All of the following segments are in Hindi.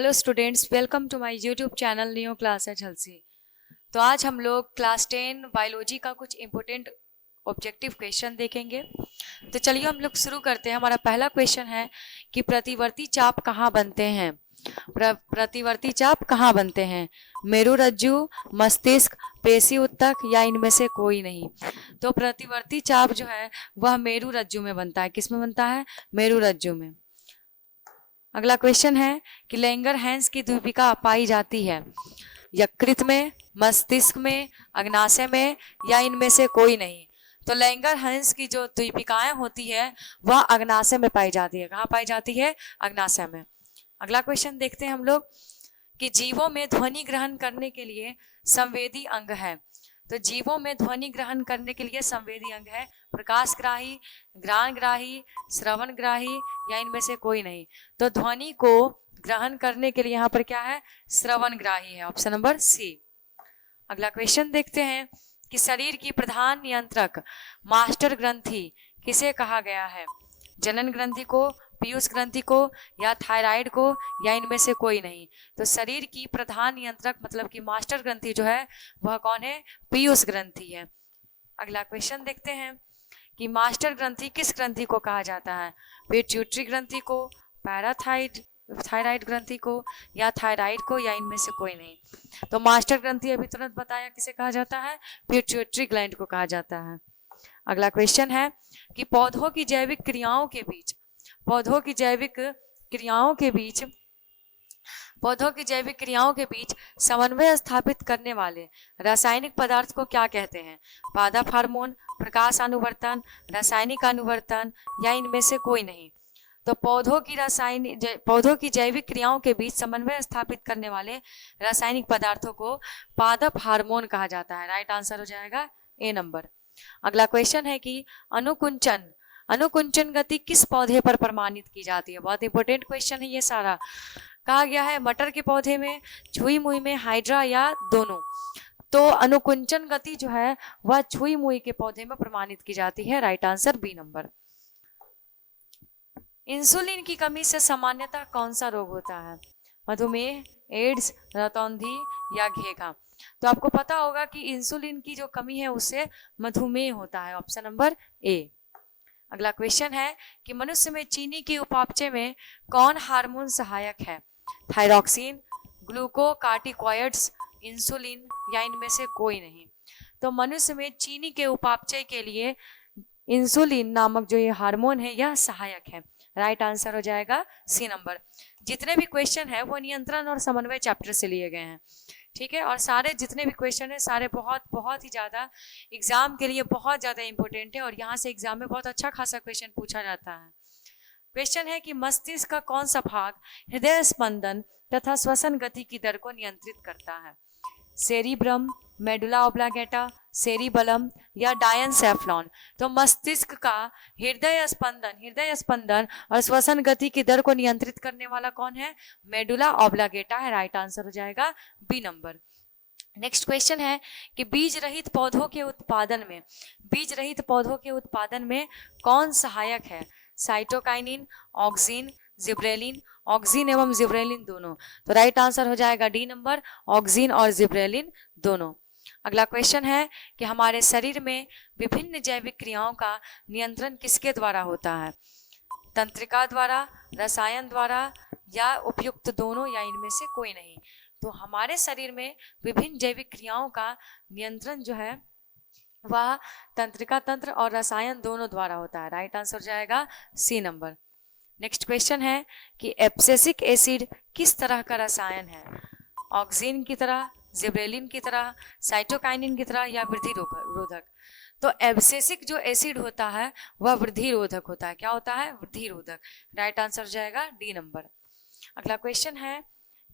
Hello students, welcome to my YouTube channel new class at हल्सी। तो आज हम लोग क्लास 10 बायोलॉजी का कुछ इंपॉर्टेंट ऑब्जेक्टिव क्वेश्चन देखेंगे। तो चलिए हम लोग शुरू करते हैं। हमारा पहला क्वेश्चन है कि प्रतिवर्ती चाप कहाँ बनते हैं। प्रतिवर्ती चाप कहाँ बनते हैं? मेरुरज्जु, मस्तिष्क, पेशी उत्तक या इनमें से कोई नहीं। तो प्रतिवर्ती चाप जो है वह मेरुरज्जु में बनता है। किस में बनता है? मेरुरज्जु में। अगला क्वेश्चन है कि लैंगरहैंस की द्वीपिका पाई जाती है यकृत में, मस्तिष्क में, अग्नाशय में या इनमें से कोई नहीं। तो लैंगरहैंस की जो द्वीपिकाएं होती है वह अग्नाशय में पाई जाती है। कहाँ पाई जाती है? अग्नाशय में। अगला क्वेश्चन देखते हैं हम लोग कि जीवों में ध्वनि ग्रहण करने के लिए संवेदी अंग है। तो जीवों में ध्वनि ग्रहण करने के लिए संवेदी अंग है प्रकाशग्राही, घ्राणग्राही, श्रवणग्राही या इनमें से कोई नहीं। तो ध्वनि को ग्रहण करने के लिए यहाँ पर क्या है? श्रवणग्राही है, ऑप्शन नंबर सी। अगला क्वेश्चन देखते हैं कि शरीर की प्रधान नियंत्रक मास्टर ग्रंथि किसे कहा गया है? जनन ग्रंथि को, पीयूष ग्रंथि को या थायराइड को या इनमें से कोई नहीं। तो शरीर की प्रधान नियंत्रक मतलब कि मास्टर ग्रंथि जो है वह कौन है? पीयूष ग्रंथि है। अगला क्वेश्चन देखते हैं कि मास्टर ग्रंथि किस ग्रंथि को कहा जाता है? पिट्यूटरी ग्रंथि को, थायराइड ग्रंथि को या थायराइड को या इनमें से कोई नहीं। तो मास्टर ग्रंथि अभी तुरंत बताया किसे कहा जाता है? पिट्यूटरी ग्लैंड को कहा जाता है। अगला क्वेश्चन है कि पौधों की जैविक क्रियाओं के बीच समन्वय स्थापित करने वाले रासायनिक पदार्थ को क्या कहते हैं? पादप हार्मोन, प्रकाश अनुवर्तन, रासायनिक अनुवर्तन या इनमें से कोई नहीं। तो पौधों की जैविक क्रियाओं के बीच समन्वय स्थापित करने वाले रासायनिक पदार्थों को पादप हार्मोन कहा जाता है। राइट आंसर हो जाएगा ए नंबर। अगला क्वेश्चन है कि अनुकुंचन गति किस पौधे पर प्रमाणित की जाती है? बहुत इंपॉर्टेंट क्वेश्चन है ये सारा। कहा गया है मटर के पौधे में, छुई मुई में, हाइड्रा या दोनों। तो अनुकुंचन गति जो है वह छुई मुई के पौधे में प्रमाणित की जाती है। Right answer B number. Insulin की कमी से सामान्यतः कौन सा रोग होता है? मधुमेह, एड्स, रतौंधी या घेघा। तो आपको पता होगा कि इंसुलिन की जो कमी है उससे मधुमेह होता है, ऑप्शन नंबर ए। अगला क्वेश्चन है कि मनुष्य में चीनी के उपापचय में कौन हार्मोन सहायक है? थायरॉक्सिन, ग्लूकोकार्टिकॉइड्स, इंसुलिन या इनमें से कोई नहीं। तो मनुष्य में चीनी के उपापचय के लिए इंसुलिन नामक जो ये हार्मोन है यह सहायक है। राइट आंसर हो जाएगा सी नंबर। जितने भी क्वेश्चन है वो नियंत्रण और समन्वय चैप्टर से लिए गए हैं, ठीक है। और सारे जितने भी क्वेश्चन है सारे बहुत बहुत ही ज़्यादा एग्जाम के लिए बहुत ज़्यादा इंपॉर्टेंट है और यहाँ से एग्जाम में बहुत अच्छा खासा क्वेश्चन पूछा जाता है। क्वेश्चन है कि मस्तिष्क का कौन सा भाग हृदय स्पंदन तथा श्वसन गति की दर को नियंत्रित करता है? सेरिब्रम, मेडुला ऑब्लांगेटा, सेरिबलम या डायनसेफ्लॉन। तो मस्तिष्क का हृदय स्पंदन और श्वसन गति की दर को नियंत्रित करने वाला कौन है? मेडुला ऑब्लांगेटा है। राइट आंसर हो जाएगा बी नंबर। नेक्स्ट क्वेश्चन है कि बीज रहित पौधों के उत्पादन में कौन सहायक है? साइटोकाइनिन, ऑक्सिन, जिब्रेलिन, ऑक्सिन एवं जिब्रेलिन दोनों। तो राइट आंसर हो जाएगा डी नंबर, ऑक्सिन और जिब्रेलिन दोनों। अगला क्वेश्चन है कि हमारे शरीर में विभिन्न जैविक क्रियाओं का नियंत्रण किसके द्वारा होता है? तंत्रिका द्वारा, रसायन द्वारा या उपयुक्त दोनों या इनमें से कोई नहीं। तो हमारे शरीर में विभिन्न जैविक क्रियाओं का नियंत्रण जो है वह तंत्रिका तंत्र और रसायन दोनों द्वारा होता है। राइट आंसर हो जाएगा सी नंबर। नेक्स्ट क्वेश्चन है कि एब्सिसिक एसिड किस तरह का रसायन है? ऑक्सिन की तरह, जिब्रेलिन की तरह, साइटोकाइनिन की तरह या वृद्धि रोधक। तो एब्सिसिक जो एसिड होता है वह वृद्धि रोधक होता है। क्या होता है? वृद्धि रोधक। राइट आंसर हो जाएगा डी नंबर। अगला क्वेश्चन है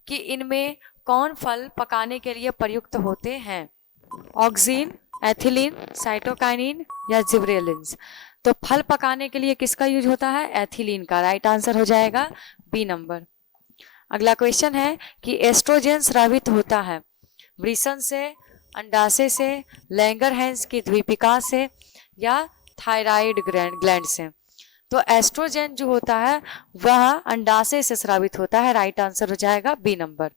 कि इनमें कौन फल पकाने के लिए प्रयुक्त होते हैं? ऑक्सिन, एथिलीन, साइटोकाइनिन या जिब्रेलिन्स। तो फल पकाने के लिए किसका यूज होता है? एथिलीन का। राइट आंसर हो जाएगा बी नंबर। अगला क्वेश्चन है कि एस्ट्रोजन स्रावित होता है वृषण से, अंडाशय से, लैंगरहैंस की द्वीपिका से या थायराइड ग्लैंड से। तो एस्ट्रोजन जो होता है वह अंडाशय से स्रावित होता है, राइट आंसर हो जाएगा बी नंबर।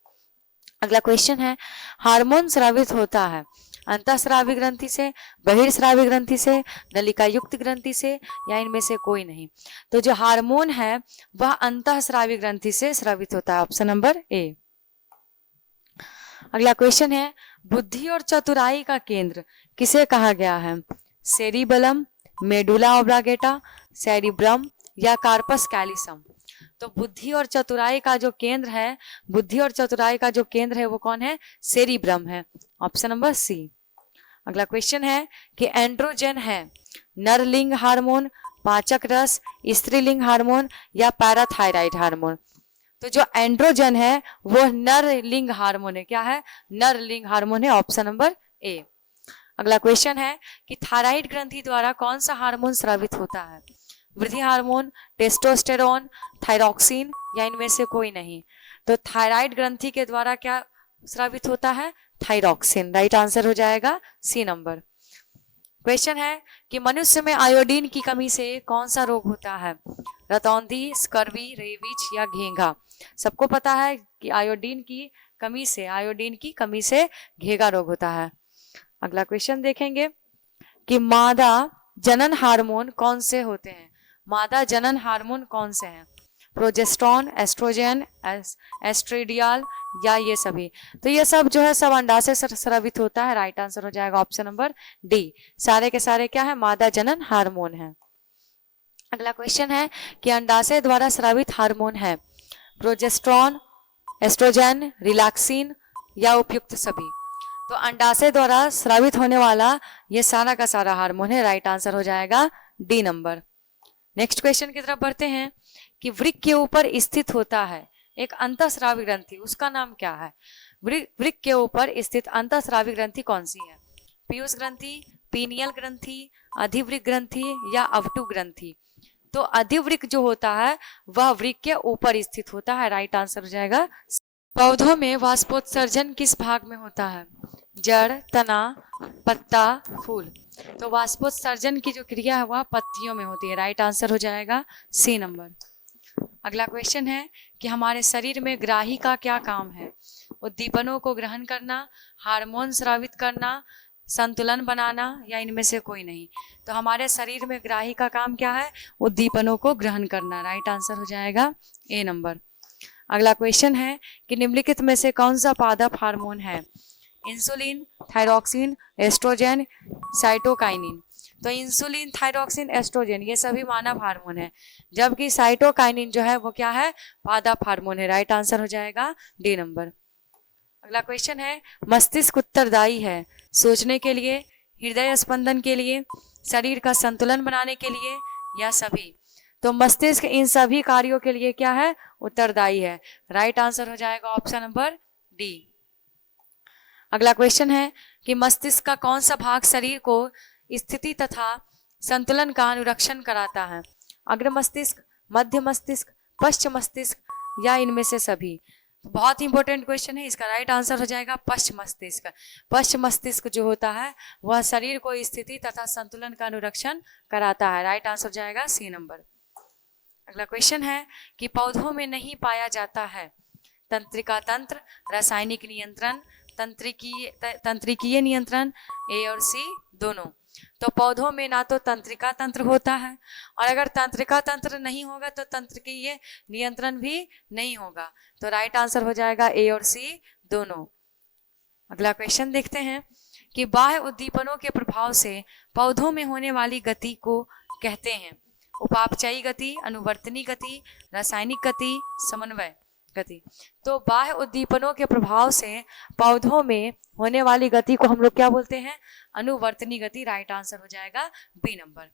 अगला क्वेश्चन है, हार्मोन स्रावित होता है अंतःस्रावी ग्रंथि से, बहिर्स्रावी ग्रंथि से, नलिका युक्त ग्रंथि से, या इनमें से कोई नहीं। तो जो हार्मोन है वह अंतःस्रावी ग्रंथि से स्रावित होता है, ऑप्शन नंबर ए। अगला क्वेश्चन है, बुद्धि और चतुराई का केंद्र किसे कहा गया है? सेरिबलम, मेडुला ऑब्लांगेटा, सेरिब्रम, या कार्पस कैलिसम। तो बुद्धि और चतुराई का जो केंद्र है, बुद्धि और चतुराई का जो केंद्र है वो कौन है? सेरिब्रम है, ऑप्शन नंबर सी। अगला क्वेश्चन है कि एंड्रोजन है नरलिंग हार्मोन, पाचक रस, स्त्रीलिंग हार्मोन, या पैराथायराइड हार्मोन। तो जो एंड्रोजन है वो नरलिंग हार्मोन है, क्या है? नरलिंग हार्मोन है, ऑप्शन नंबर ए। अगला क्वेश्चन है कि थायराइड ग्रंथि द्वारा कौन सा हार्मोन स्रावित होता है? वृद्धि हार्मोन, टेस्टोस्टेरोन, थायरॉक्सिन, या इनमें से कोई नहीं। तो थायराइड ग्रंथि के द्वारा क्या स्रावित होता है? थायरॉक्सिन, राइट आंसर हो जाएगा सी नंबर। क्वेश्चन है कि मनुष्य में आयोडीन की कमी से कौन सा रोग होता है? रतौंधी, स्कर्वी, रेबीज, या घेंघा। सबको पता है कि आयोडीन की कमी से घेंघा रोग होता है। अगला क्वेश्चन देखेंगे कि मादा जनन हार्मोन कौन से होते हैं? मादा जनन हार्मोन कौन से हैं? प्रोजेस्टेरॉन, एस्ट्रोजन, एस्ट्रेडियल, या ये सभी। तो ये सब जो है सब अंडाशय से स्रावित होता है, राइट आंसर हो जाएगा ऑप्शन नंबर डी। सारे के सारे क्या है? मादा जनन हार्मोन है। अगला क्वेश्चन है कि अंडाशय द्वारा स्रावित हार्मोन है प्रोजेस्टेरॉन, एस्ट्रोजन, रिलैक्सिन, या उपयुक्त सभी। तो अंडाशय द्वारा स्रावित होने वाला ये सारा का सारा हार्मोन है, राइट आंसर हो जाएगा डी नंबर। नेक्स्ट क्वेश्चन की तरफ बढ़ते हैं कि वृक्क के ऊपर स्थित होता है एक अंतःस्रावी ग्रंथि, उसका नाम क्या है? वृक्क के ऊपर स्थित अंतःस्रावी ग्रंथि कौन सी है? पीयूष ग्रंथि, पीनियल ग्रंथि, अधिवृक्क ग्रंथि, या अवटु ग्रंथि। तो अधिवृक्क जो होता है वह वृक्क के ऊपर स्थित होता है, राइट आंसर हो जाएगा। पौधों में वाष्पोत्सर्जन किस भाग में होता है? जड़, तना, पत्ता, फूल। तो वाष्पोत्सर्जन की जो क्रिया है वह पत्तियों में होती है, राइट आंसर हो जाएगा सी नंबर। अगला क्वेश्चन है कि हमारे शरीर में ग्राही का क्या काम है? उद्दीपनों को ग्रहण करना, हार्मोन स्रावित करना, संतुलन बनाना, या इनमें से कोई नहीं। तो हमारे शरीर में ग्राही का काम क्या है? उद्दीपनों को ग्रहण करना, राइट आंसर हो जाएगा ए नंबर। अगला क्वेश्चन है कि निम्नलिखित में से कौन सा पादप हार्मोन है? Insulin, thyroxine, oestrogen, cytokinin. तो इंसुलिन, थायरॉक्सिन, एस्ट्रोजन ये सभी मानव हार्मोन है, जबकि साइटोकाइनिन जो है वो क्या है? पादप हार्मोन है, राइट आंसर हो जाएगा डी नंबर। अगला क्वेश्चन है, मस्तिष्क उत्तरदायी है सोचने के लिए, हृदय स्पंदन के लिए, शरीर का संतुलन बनाने के लिए, या सभी। तो मस्तिष्क इन सभी कार्यों के लिए क्या है? उत्तरदायी है, राइट आंसर हो जाएगा ऑप्शन नंबर डी। अगला क्वेश्चन है कि मस्तिष्क का कौन सा भाग शरीर को स्थिति तथा संतुलन का अनुरक्षण कराता है? अग्र मस्तिष्क, मध्य मस्तिष्क, पश्चिम मस्तिष्क, या इनमें से सभी। बहुत इंपॉर्टेंट क्वेश्चन है, इसका राइट आंसर हो जाएगा पश्चिम मस्तिष्क। पश्चिम मस्तिष्क जो होता है वह शरीर को स्थिति तथा संतुलन का अनुरक्षण कराता है, राइट आंसर हो जाएगा सी नंबर। अगला क्वेश्चन है कि पौधों में नहीं पाया जाता है तंत्रिका तंत्र, रासायनिक नियंत्रण, तंत्रिकीय नियंत्रण, ए और सी दोनों। तो पौधों में ना तो तंत्रिका तंत्र होता है, और अगर तंत्रिका तंत्र नहीं होगा तो तंत्रिकीय नियंत्रण भी नहीं होगा। तो राइट आंसर हो जाएगा ए और सी दोनों। अगला क्वेश्चन देखते हैं कि बाह्य उद्दीपनों के प्रभाव से पौधों में होने वाली गति को कहते हैं उपापचयी गति, अनुवर्तनी गति, रासायनिक गति, समन्वय गति। तो बाह्य उद्दीपनों के प्रभाव से पौधों में होने वाली गति को हम लोग क्या बोलते हैं? अनुवर्तनी गति, राइट आंसर हो जाएगा बी नंबर।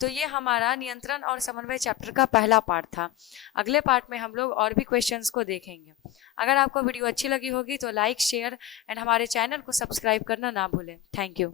तो ये हमारा नियंत्रण और समन्वय चैप्टर का पहला पार्ट था। अगले पार्ट में हम लोग और भी क्वेश्चंस को देखेंगे। अगर आपको वीडियो अच्छी लगी होगी तो लाइक, शेयर एंड हमारे चैनल को सब्सक्राइब करना ना भूलें। Thank you.